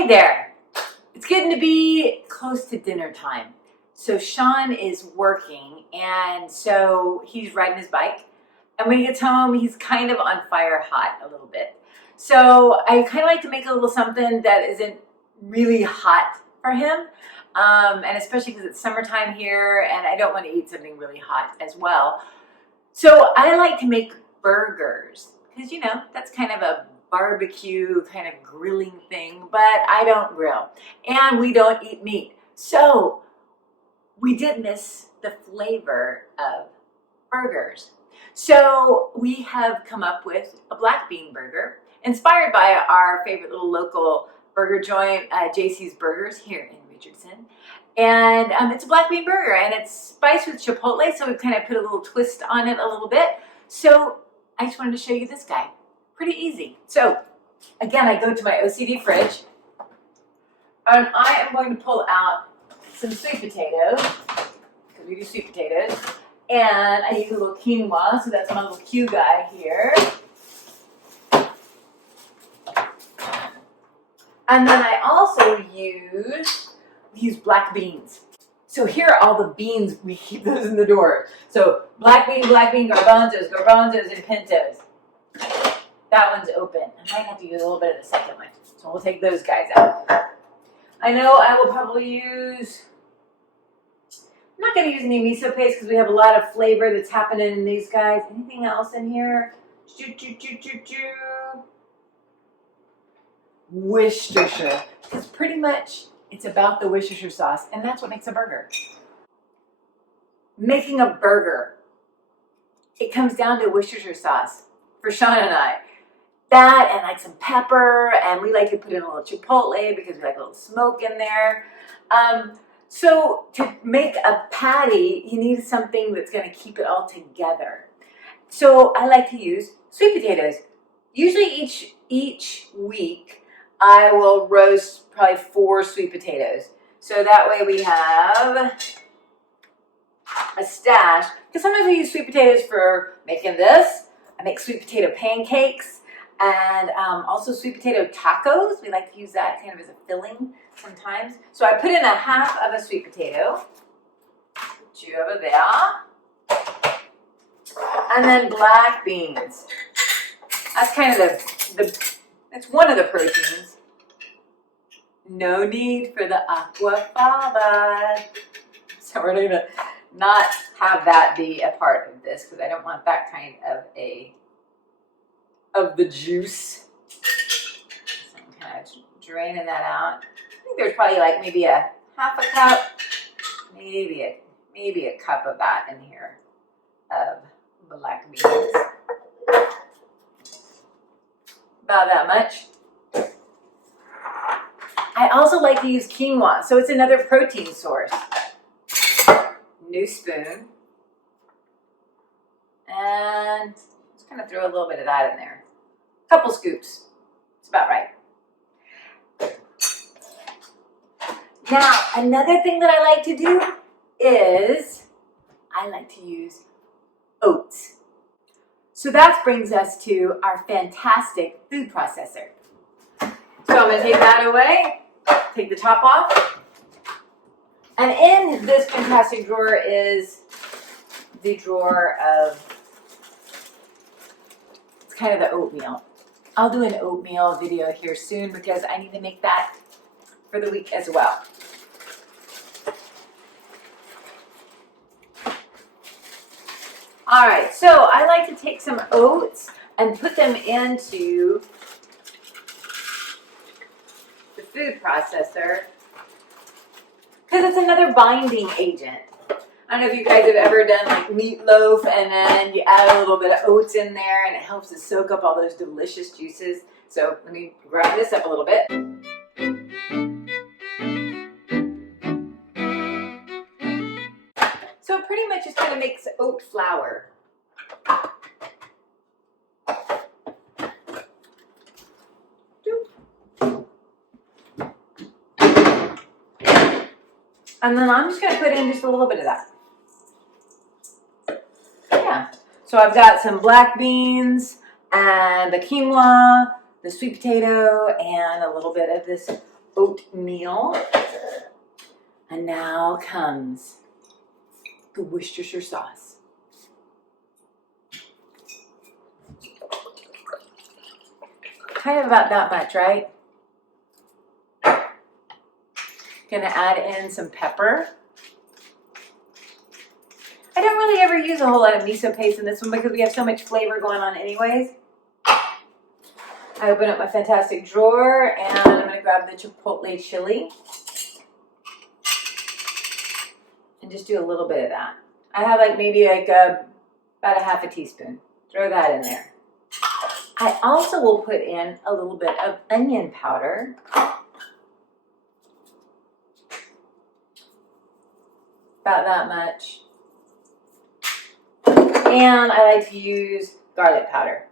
Hey there. It's getting to be close to dinner time. So Sean is working, and so he's riding his bike. And when he gets home, he's kind of on fire hot a little bit. So I kind of like to make a little something that isn't really hot for him. And especially because it's summertime here, and I don't want to eat something really hot as well. So I like to make burgers, because you know, that's kind of a barbecue kind of grilling thing, but I don't grill and we don't eat meat. So we did miss the flavor of burgers. So we have come up with a black bean burger inspired by our favorite little local burger joint, JC's Burgers here in Richardson. And it's a black bean burger, and it's spiced with chipotle, so we've kind of put a little twist on it a little bit. So I just wanted to show you this guy. Pretty easy. So again, I go to my OCD fridge, and I am going to pull out some sweet potatoes, because we do sweet potatoes, and I use a little quinoa, so that's my little Q guy here. And then I also use black beans. So here are all the beans. We keep those in the door. So black bean, garbanzos, and pintos. That one's open. I might have to use a little bit of the second one. So we'll take those guys out. I know I will probably use, I'm not going to use any miso paste because we have a lot of flavor that's happening in these guys. Anything else in here? Worcestershire. Because pretty much it's about the Worcestershire sauce, and that's what makes a burger. Making a burger, it comes down to Worcestershire sauce for Sean and I. That and like some pepper, and we like to put in a little chipotle because we like a little smoke in there. So to make a patty, you need something that's going to keep it all together. So I like to use sweet potatoes. Usually each week I will roast probably 4 sweet potatoes. So that way we have a stash. Because sometimes I use sweet potatoes for making this. I make sweet potato pancakes. And also sweet potato tacos. We like to use that kind of as a filling sometimes. So I put in a half of a sweet potato. Put you over there. And then black beans. That's kind of that's one of the proteins. No need for the aquafaba. So we're going to not have that be a part of this because I don't want that kind of the juice. So I'm kind of draining that out. I think there's probably like maybe a half a cup, maybe a cup of that in here of black beans. About that much. I also like to use quinoa, so it's another protein source. New spoon. And just kind of throw a little bit of that in there. A couple scoops. It's about right. Now, another thing that I like to do is I like to use oats. So that brings us to our fantastic food processor. So I'm going to take that away, take the top off. And in this fantastic drawer is the drawer of, it's kind of the oatmeal. I'll do an oatmeal video here soon because I need to make that for the week as well. All right, so I like to take some oats and put them into the food processor because it's another binding agent. I don't know if you guys have ever done like meatloaf and then you add a little bit of oats in there and it helps to soak up all those delicious juices. So let me grind this up a little bit. So it pretty much just kind of makes oat flour. And then I'm just going to put in just a little bit of that. Yeah. So I've got some black beans and the quinoa, the sweet potato, and a little bit of this oatmeal. And now comes the Worcestershire sauce. Kind of about that much, right? Gonna add in some pepper. I don't really ever use a whole lot of miso paste in this one because we have so much flavor going on anyways. I open up my fantastic drawer and I'm gonna grab the chipotle chili and just do a little bit of that. I have like maybe like about a half a teaspoon. Throw that in there. I also will put in a little bit of onion powder. About that much. And I like to use garlic powder.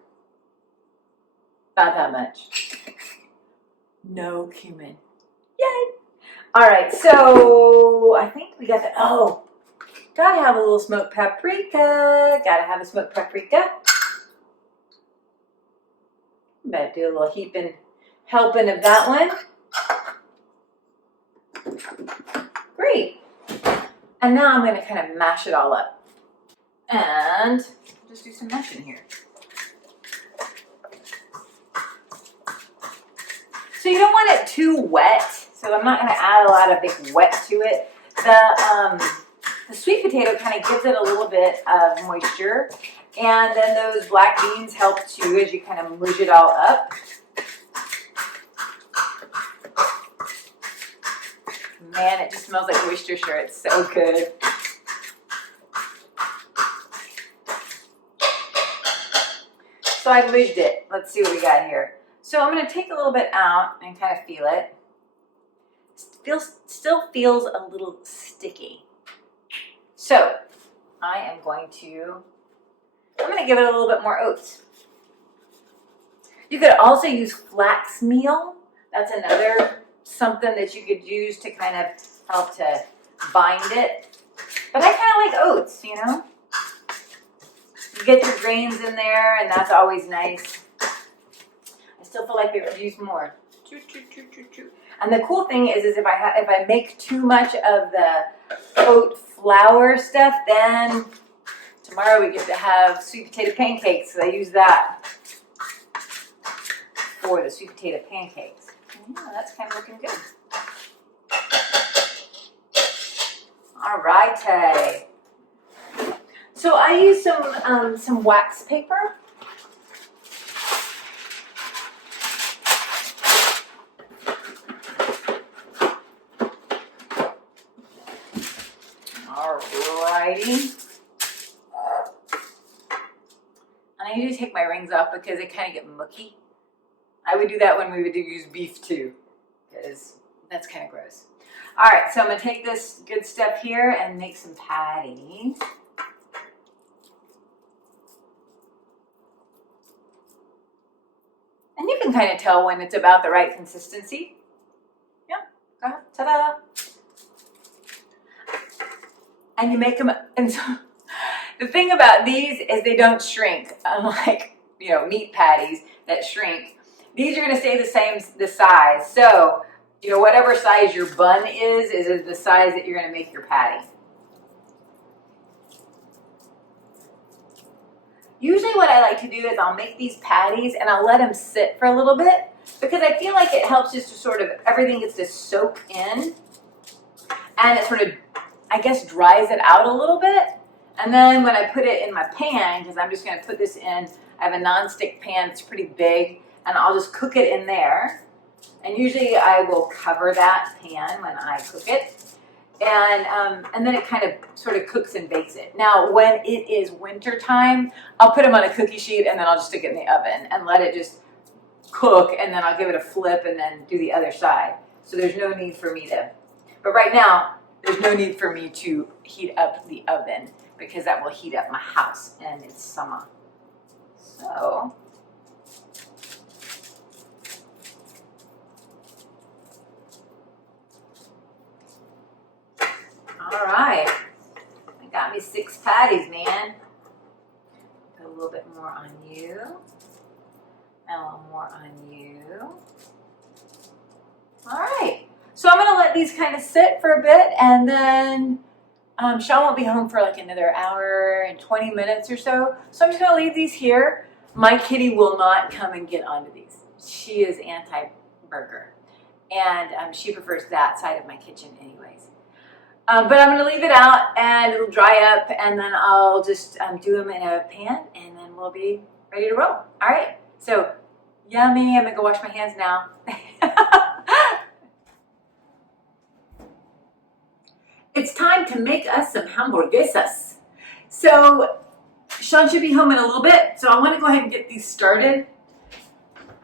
About that much. No cumin. Yay! All right, so I think we got the, oh, gotta have a little smoked paprika. Gotta have a smoked paprika. Better do a little helping of that one. Great. And now I'm gonna kind of mash it all up. And just do some mashing here. So you don't want it too wet. So I'm not gonna add a lot of big wet to it. The sweet potato kind of gives it a little bit of moisture. And then those black beans help too as you kind of mush it all up. Man, it just smells like Worcestershire. It's so good. So I mushed it. Let's see what we got here. So I'm going to take a little bit out and kind of feel it. Still feels a little sticky. So I'm going to give it a little bit more oats. You could also use flax meal. That's another something that you could use to kind of help to bind it. But I kind of like oats, you know. You get your grains in there, and that's always nice. I still feel like they could use more. And the cool thing is if I make too much of the oat flour stuff, then tomorrow we get to have sweet potato pancakes. So I use that for the sweet potato pancakes. Yeah, that's kind of looking good. All righty. So I use some wax paper. Alrighty. And I usually take my rings off because they kind of get mucky. I would do that when we would use beef too, because that's kind of gross. All right, so I'm gonna take this good stuff here and make some patties. And you can kind of tell when it's about the right consistency. Yeah, go ahead, ta-da. And you make them, and so the thing about these is they don't shrink, unlike, you know, meat patties that shrink. These are gonna stay the size. So, you know, whatever size your bun is the size that you're gonna make your patty. Usually what I like to do is I'll make these patties and I'll let them sit for a little bit because I feel like it helps just to sort of, everything gets to soak in and it sort of, I guess, dries it out a little bit. And then when I put it in my pan, because I'm just gonna put this in, I have a nonstick pan, it's pretty big, and I'll just cook it in there. And usually I will cover that pan when I cook it. And then it kind of sort of cooks and bakes it. Now, when it is winter time, I'll put them on a cookie sheet and then I'll just stick it in the oven and let it just cook, and then I'll give it a flip and then do the other side. So there's no need for me to, but right now, there's no need for me to heat up the oven because that will heat up my house and it's summer. So, all right, I got me 6 patties, man. Put a little bit more on you, and a little more on you. All right. So I'm gonna let these kind of sit for a bit, and then Sean won't be home for like another hour and 20 minutes or so. So I'm just gonna leave these here. My kitty will not come and get onto these. She is anti-burger, and she prefers that side of my kitchen anyways. But I'm gonna leave it out, and it'll dry up, and then I'll just do them in a pan, and then we'll be ready to roll. All right. So yummy. I'm gonna go wash my hands now. It's time to make us some hamburguesas. So Sean should be home in a little bit, so I want to go ahead and get these started.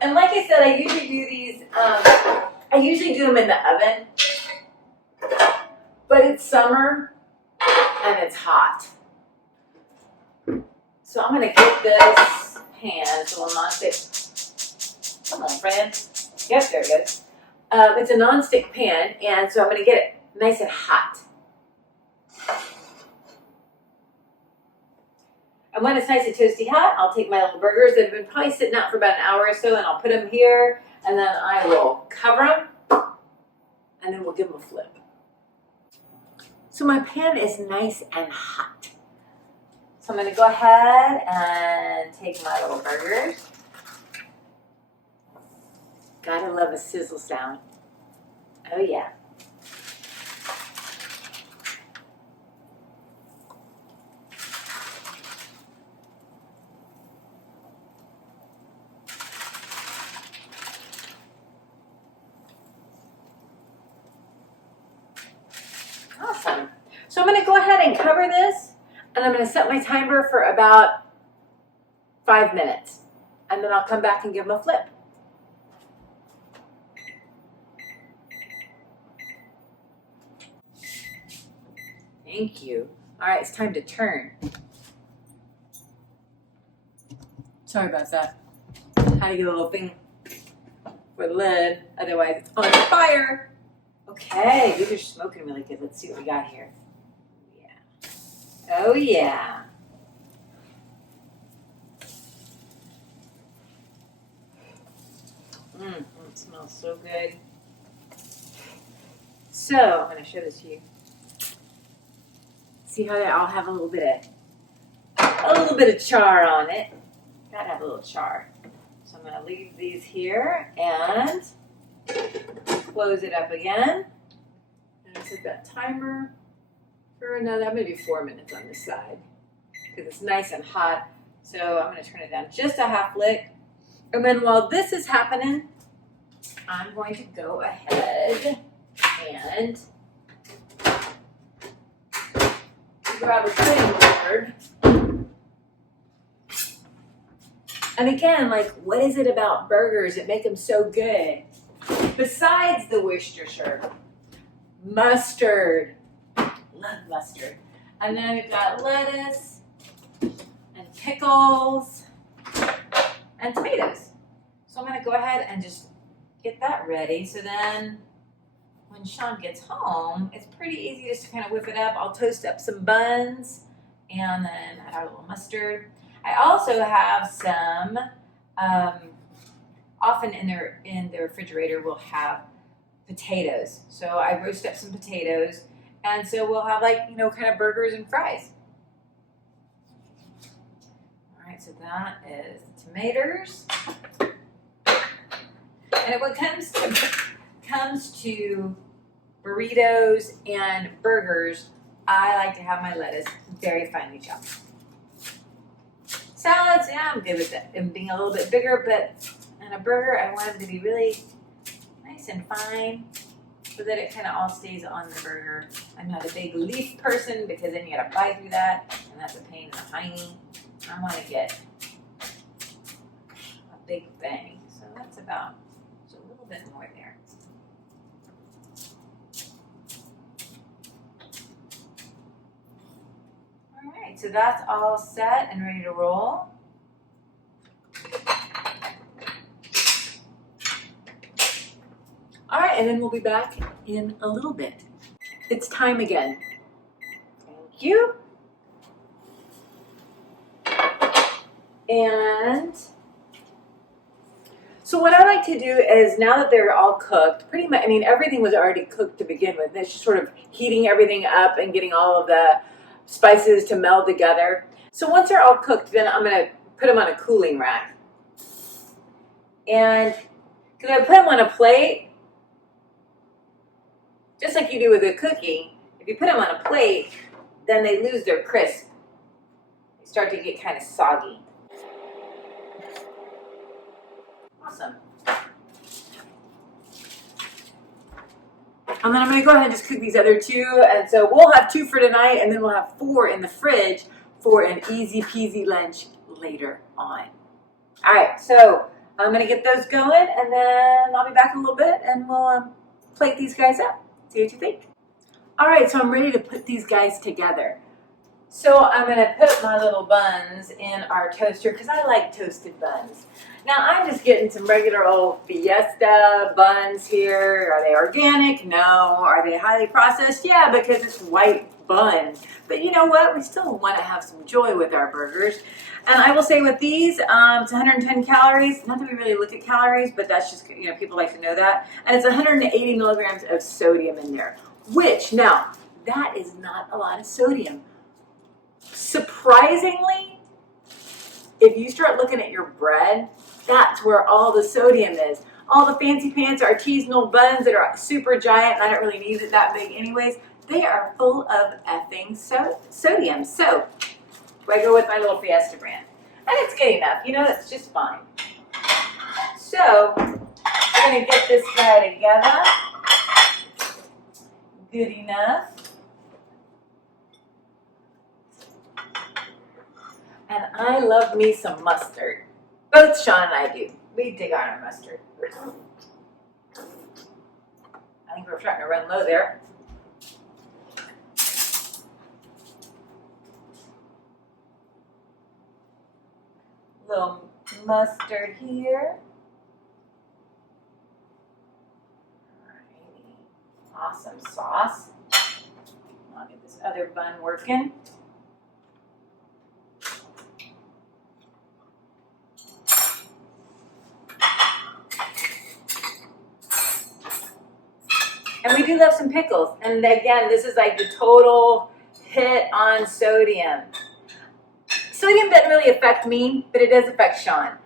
And like I said, I usually do these, I usually do them in the oven, but it's summer and it's hot. So I'm going to get this pan, it's a little nonstick. Come on, friend. Yep, there it goes. It's a nonstick pan, and so I'm going to get it nice and hot. And when it's nice and toasty hot, I'll take my little burgers that have been probably sitting out for about an hour or so, and I'll put them here, and then I will cover them, and then we'll give them a flip. So my pan is nice and hot. So I'm going to go ahead and take my little burgers. Gotta love a sizzle sound. Oh yeah. Awesome. So I'm going to go ahead and cover this, and I'm going to set my timer for about 5 minutes, and then I'll come back and give them a flip. Thank you. All right, it's time to turn. Sorry about that. Had to get a little thing for the lid, otherwise it's on fire. Okay, these are smoking really good. Let's see what we got here. Yeah. Oh yeah. It smells so good. So I'm going to show this to you. See how they all have a little bit of char on it. Gotta have a little char. So I'm going to leave these here and close it up again. And set that timer for another, maybe 4 minutes on this side, because it's nice and hot. So I'm going to turn it down just a half lick. And then while this is happening, I'm going to go ahead and grab a cutting board. And again, like, what is it about burgers that make them so good? Besides the Worcestershire, mustard. Love mustard. And then we've got lettuce and pickles and tomatoes. So I'm going to go ahead and just get that ready. So then when Sean gets home, it's pretty easy just to kind of whip it up. I'll toast up some buns and then add a little mustard. I also have some, often in the refrigerator we'll have potatoes. So I roast up some potatoes, and so we'll have, like, you know, kind of burgers and fries. All right, so that is tomatoes. And when it comes to burritos and burgers, I like to have my lettuce very finely chopped. Salads, yeah, I'm good with that. And being a little bit bigger, but in a burger, I want them to be really nice and fine so that it kind of all stays on the burger. I'm not a big leaf person because then you gotta bite through that, and that's a pain in the hiney. I want to get a big bang, so that's about a little bit more there. All right, so that's all set and ready to roll. All right, and then we'll be back in a little bit. It's time again. Thank you. So So what I like to do is, now that they're all cooked, pretty much, I mean, everything was already cooked to begin with. It's just sort of heating everything up and getting all of the spices to meld together. So once they're all cooked, then I'm going to put them on a cooling rack. And because I put them on a plate, just like you do with a cookie, if you put them on a plate, then they lose their crisp. They start to get kind of soggy. Awesome. And then I'm going to go ahead and just cook these other two. And so we'll have 2 for tonight, and then we'll have 4 in the fridge for an easy peasy lunch later on. All right, so I'm going to get those going, and then I'll be back in a little bit, and we'll plate these guys up. See what you think. All right, so I'm ready to put these guys together. So I'm going to put my little buns in our toaster because I like toasted buns. Now I'm just getting some regular old Fiesta buns here. Are they organic? No. Are they highly processed? Yeah, because it's white bun. But you know what? We still want to have some joy with our burgers. And I will say with these, it's 110 calories. Not that we really look at calories, but that's just, you know, people like to know that. And it's 180 milligrams of sodium in there, which, now, that is not a lot of sodium. Surprisingly, if you start looking at your bread, that's where all the sodium is. All the fancy pants artisanal buns that are super giant, and I don't really need it that big anyways, they are full of effing sodium. So, I go with my little Fiesta brand. And it's good enough, you know, that's just fine. So, we're going to get this guy together. Good enough. And I love me some mustard. Both Sean and I do. We dig on our mustard. I think we're starting to run low there. Little mustard here. Alrighty. Awesome sauce. I'll get this other bun working. And we do love some pickles. And again, this is like the total hit on sodium. Sodium doesn't really affect me, but it does affect Sean.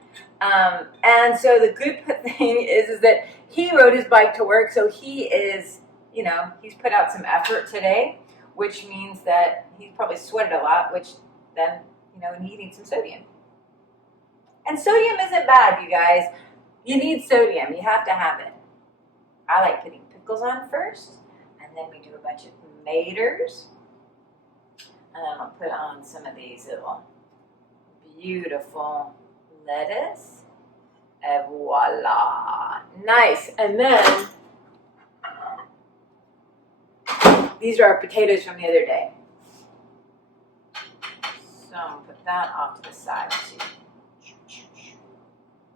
And so the good thing is that he rode his bike to work, so he is, you know, he's put out some effort today, which means that he's probably sweated a lot, which then, you know, needing some sodium. And sodium isn't bad, you guys. You need sodium. You have to have it. I like putting pickles on first, and then we do a bunch of tomatoes, and then I'll put on some of these little beautiful lettuce, and voila, nice. And then these are our potatoes from the other day, so I'm gonna put that off to the side too.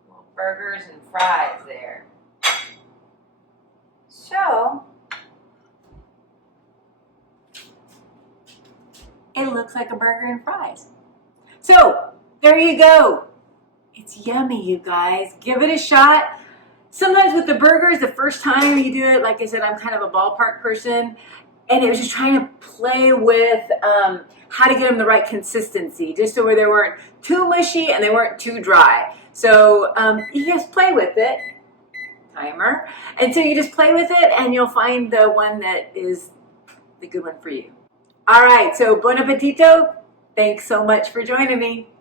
Little burgers and fries there. So, it looks like a burger and fries. So, there you go. It's yummy, you guys. Give it a shot. Sometimes with the burgers, the first time you do it, like I said, I'm kind of a ballpark person, and it was just trying to play with how to get them the right consistency, just so where they weren't too mushy and they weren't too dry. So, you just play with it. Timer. And so you just play with it and you'll find the one that is the good one for you. All right, so buon appetito. Thanks so much for joining me.